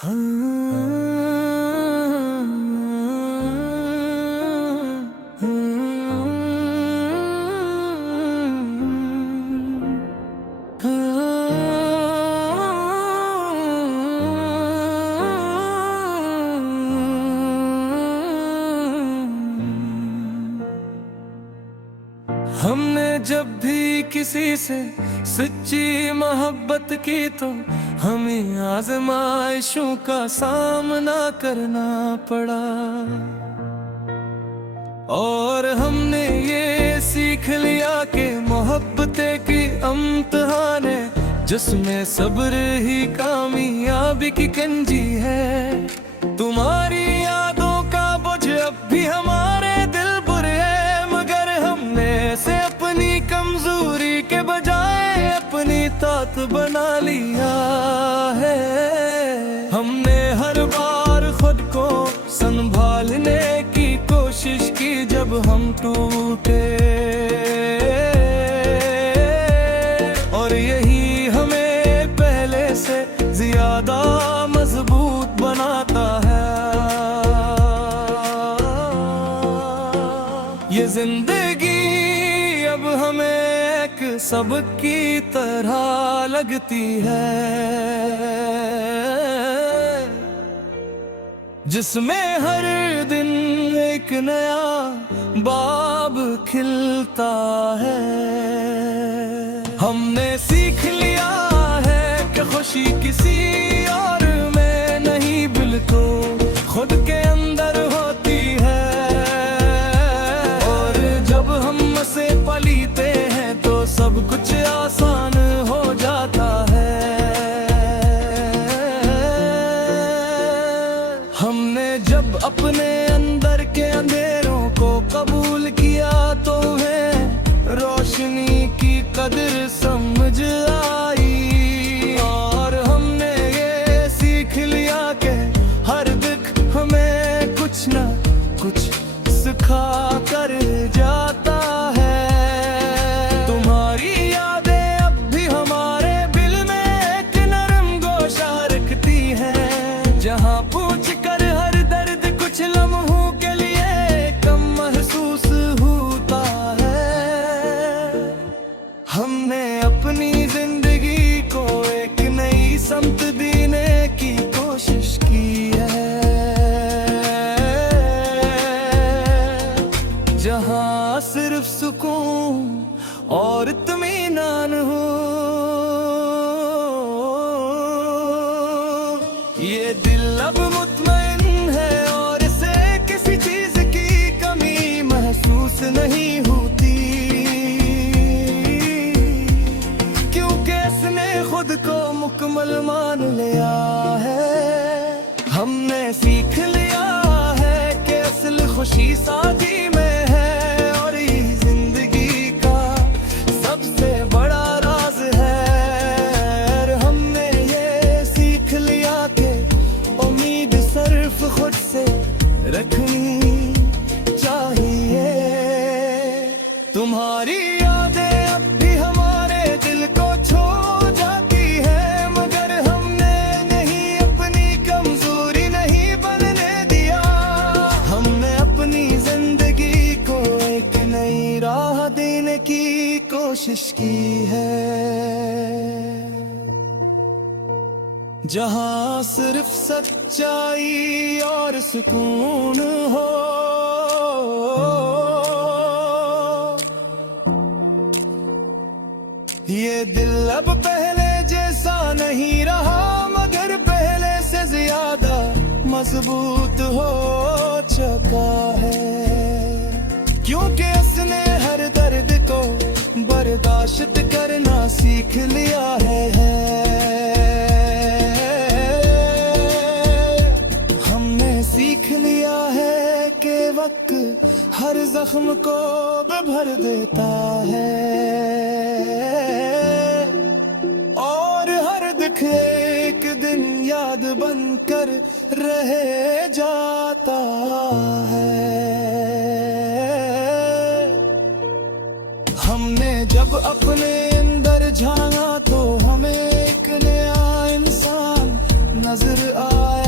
हमने जब भी किसी से सच्ची मोहब्बत की तो हमें आजमाइशों का सामना करना पड़ा, और हमने ये सीख लिया कि मोहब्बतें की इम्तिहान है जिसमें सब्र ही कामयाबी की कंजी है। तुम्हारी यादों का बोझ अब भी हमारे दिल पर है, मगर हमने से अपनी कमजोरी के बजाय अपनी ताकत बना लिया है। हमने हर बार खुद को संभालने की कोशिश की जब हम टूटे, और यही हमें पहले से ज्यादा मजबूत बनाता है। ये जिंदगी अब हमें एक सबक की तरह लगती है, जिसमें हर दिन एक नया बाब खिलता है। हमने सीख लिया है कि खुशी किसी और में नहीं बिल्कुल खुद के अंदर होती है, और जब हम से पलीते हैं तो सब कुछ आसान हो जाता है। हमने जब अपने अंदर के अंधेरों को कबूल किया तो है रोशनी की कदर समझ आई, और हमने ये सीख लिया कि हर दुख हमें कुछ ना कुछ सिखा कर जाता है। तुम्हारी यादें अब भी हमारे दिल में एक नरम गोशा रखती हैं, जहाँ पूछ कर हर दर्द कुछ लम्हों के लिए कम महसूस होता है। हमने अपनी जिंदगी को एक नई समत देने की कोशिश की है, जहाँ सिर्फ सुकून और इत्मीनान हो। ये दिल अब मुतमईन है और इसे किसी चीज की कमी महसूस नहीं होती, क्योंकि इसने खुद को मुकम्मल मान लिया है। हमने सीख लिया है कि असल खुशी साथी में है, और ये जिंदगी का सबसे बड़ा राज है। हमने ये सीख लिया कि उम्मीद सिर्फ खुद से रखनी चाहिए। तुम्हारी यादें अब भी हमारे दिल को छू जाती है, मगर हमने नहीं अपनी कमजोरी नहीं बनने दिया। हमने अपनी जिंदगी को एक नई राह देने की कोशिश की है, जहाँ सिर्फ सच्चाई और सुकून हो। ये दिल अब पहले जैसा नहीं रहा, मगर पहले से ज्यादा मजबूत हो चुका है, क्योंकि उसने हर दर्द को बर्दाश्त करना सीख लिया है। हमने सीख लिया है कि वक्त हर जख्म को भर देता है, और हर दुख एक दिन याद बनकर रह जाता है। हमने जब अपने अंदर झांका तो हमें एक नया इंसान नजर आया।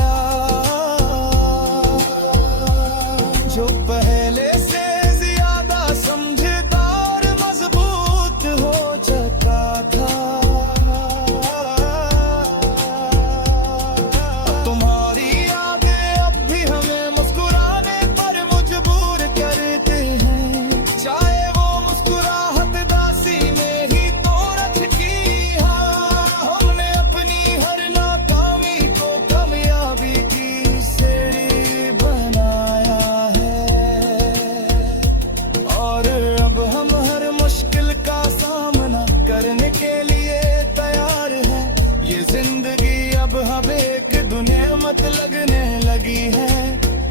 मोहब्बत लगने लगी है,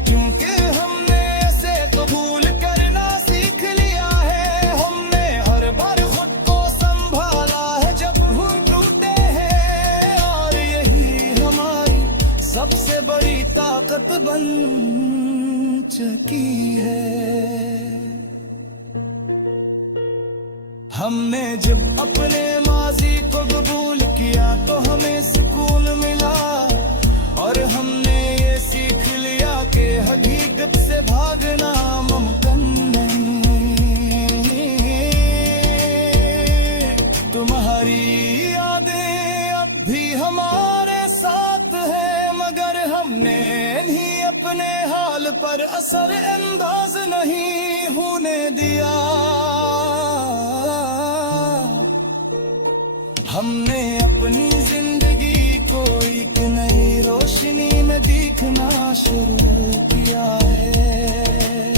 क्योंकि हमने ऐसे कबूल करना सीख लिया है। हमने हर बार खुद को संभाला है जब हम टूटे हैं, और यही हमारी सबसे बड़ी ताकत बन चुकी है। हमने जब अपने माजी को कबूल किया तो हमें सुकून मिला, और हमने ये सीख लिया कि हकीकत से भागना मुमकिन नहीं। तुम्हारी यादें अब भी हमारे साथ हैं, मगर हमने नहीं अपने हाल पर असर अंदाज नहीं होने दिया। हमने अपनी जिंदगी को एक नई रोशनी में देखना शुरू किया है,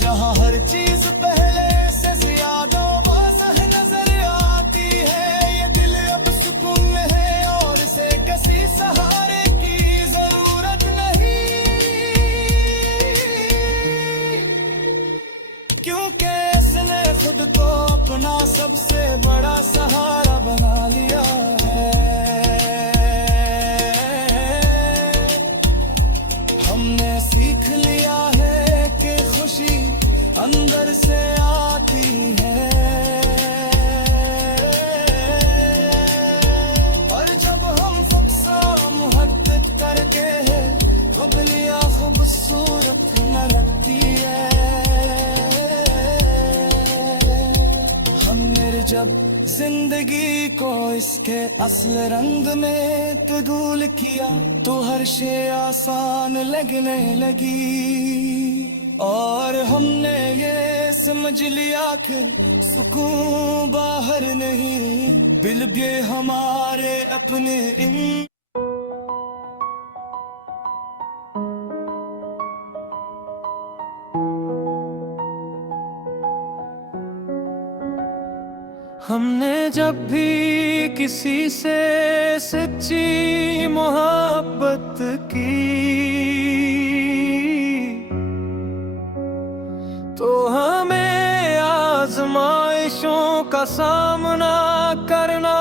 जहां हर चीज पहले से ज्यादा वाज़ह नजर आती है। ये दिल अब सुकून में है और इसे किसी सहारे की जरूरत नहीं, क्योंकि इसने खुद को अपना सबसे बड़ा सहारा बना लिया है। हमने सीख लिया है कि खुशी अंदर से आती है, और जब हम खुद से मोहब्बत करके कबलिया खूबसूरत न लगती है। जब जिंदगी को इसके असल रंग में तब्दील किया तो हर शे आसान लगने लगी, और हमने ये समझ लिया कि सुकून बाहर नहीं बल्कि हमारे अपने हमने जब भी किसी से सच्ची मोहब्बत की तो हमें आजमाइशों का सामना करना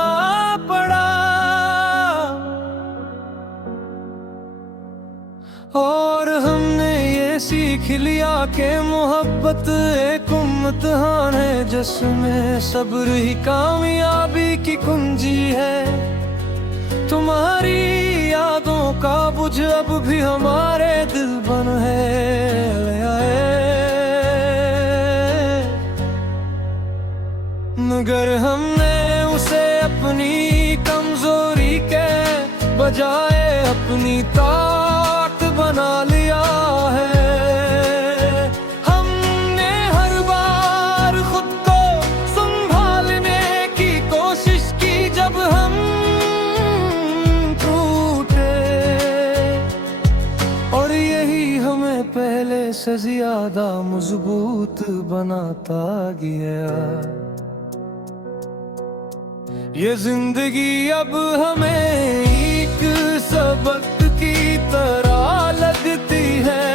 पड़ा, और हमने ये सीख लिया कि मोहब्बत एक इम्तिहान है जिसमें सब्र ही कामयाबी की कुंजी है। तुम्हारी यादों का बुझ अब भी हमारे दिल बन है आए, मगर हमने उसे अपनी कमजोरी के बजाय अपनी ताकत बना लिया है। पहले से ज्यादा मजबूत बनाता गया। ये जिंदगी अब हमें एक सबक की तरह लगती है,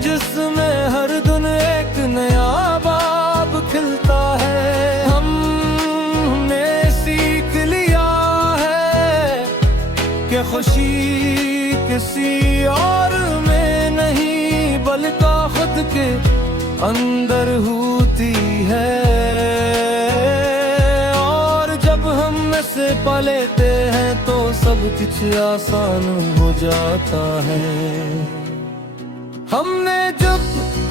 जिसमें हर दिन एक नया बाब खिलता है। हमने सीख लिया है कि खुशी किसी और बल्कि खुद के अंदर होती है, और जब हम से पा लेते हैं तो सब कुछ आसान हो जाता है। हमने जब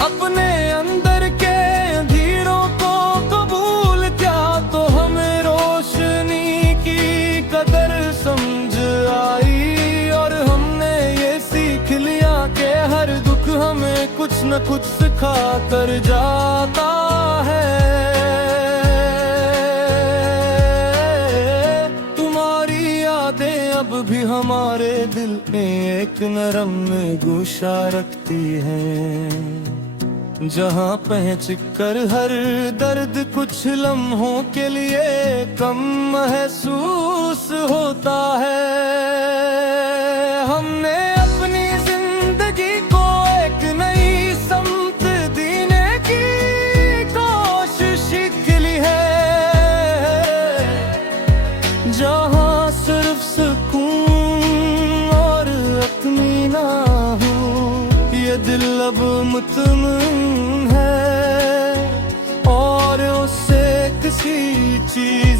अपने अंदर के अंधेरों को कबूल किया तो हमें रोशनी की कदर समझ आई, और हमने ये सीख लिया कि हर दुख हमें कुछ न कुछ सिखा कर जाता है। तुम्हारी यादें अब भी हमारे दिल में एक नरम गोशा रखती हैं, जहाँ पहुँच कर हर दर्द कुछ लम्हों के लिए कम महसूस होता है।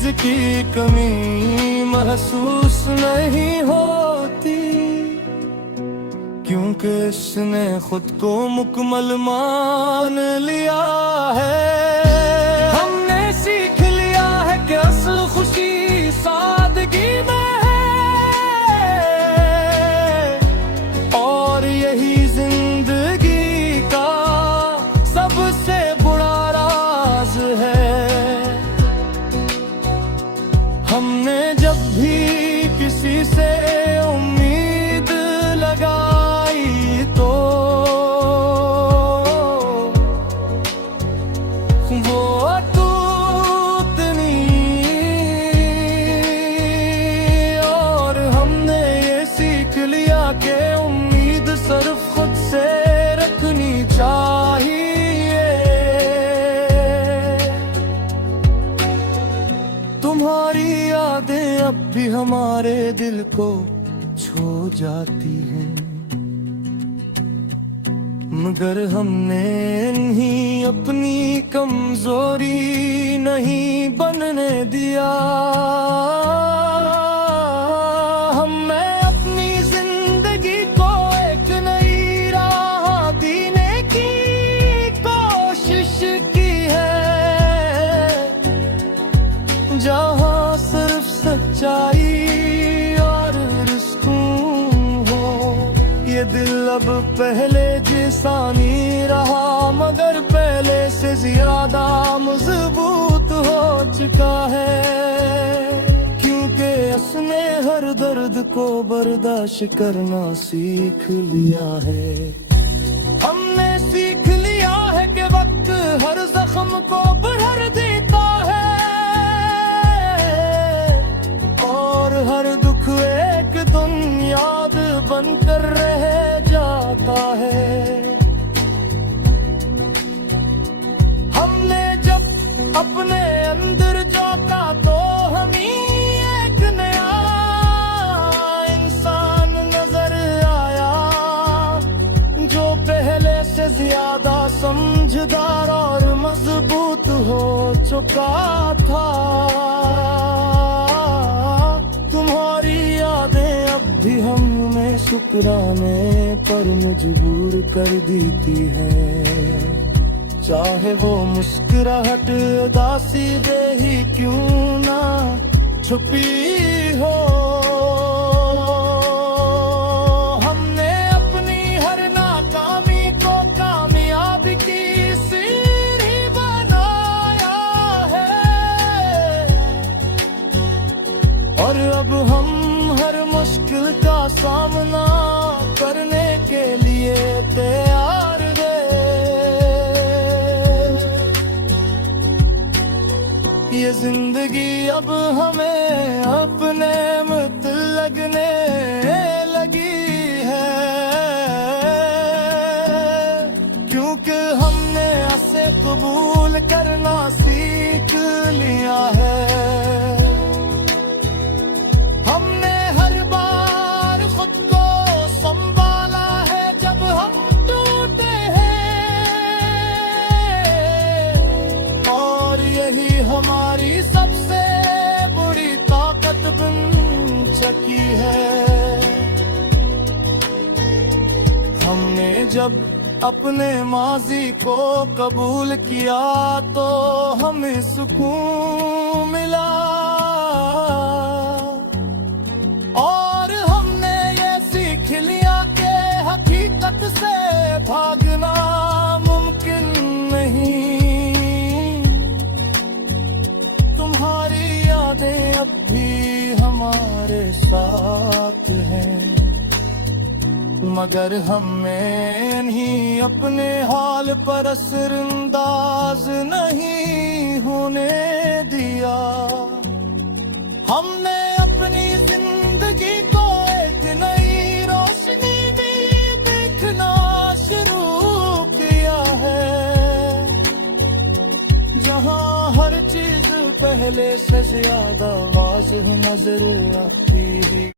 चीज की कमी महसूस नहीं होती, क्योंकि इसने खुद को मुकम्मल मान लिया है। हमने सीख लिया है कि असल खुशी सादगी में है, और यही जिंदगी का सबसे बड़ा राज है। हमने जब भी किसी से उम्मीद लगाई तो वो अटूटनी, और हमने ये सीख लिया कि उम्मीद सिर्फ खुद से रखनी चाहिए। तुम्हारी यादें अब भी हमारे दिल को छू जाती हैं, मगर हमने इन्हीं अपनी कमजोरी नहीं बनने दिया। हमें अपनी जिंदगी को एक नई राह देने की कोशिश की है, जहाँ सिर्फ सच्चाई और सुकून हो। ये दिल अब पहले जैसा नहीं रहा, मगर पहले से ज्यादा मजबूत हो चुका है, क्योंकि उसने हर दर्द को बर्दाश्त करना सीख लिया है। हमने सीख लिया है कि वक्त हर जख्म को भर देता है, और हर दुख एक दिन याद बनकर रह जाता है। हमने जब अपने अंदर झांका तो हमें एक नया इंसान नजर आया, जो पहले से ज्यादा समझदार और मजबूत हो चुका था। तुम्हारी यादें अब भी हमें शुक्राने पर मजबूर कर देती है, चाहे वो मुस्कुराहट उदासी दे ही क्यों ना छुपी हो। हमने अपनी हर नाकामी को कामयाबी की सीढ़ी बनाया है, और अब हम हर मुश्किल का सामना करने के लिए तैयार है। ये जिंदगी अब हमें अपने मत लगने लगी है, क्योंकि हमने इसे कबूल करना सीख लिया है। हमने हर बार खुद को संभाला है जब हम टूटे हैं, और यही हमारी सबसे बड़ी ताकत बन चुकी है। हमने जब अपने माजी को कबूल किया तो हमें सुकून मिला, और हमने ये सीख लिया कि हकीकत से भागना मुमकिन नहीं। तुम्हारी यादें अब भी हमारे साथ हैं, मगर हमें नहीं अपने हाल पर असरअंदाज नहीं होने दिया। हमने अपनी जिंदगी को एक नई रोशनी में देखना शुरू किया है, जहाँ हर चीज पहले से ज्यादा वाज़ेह नजर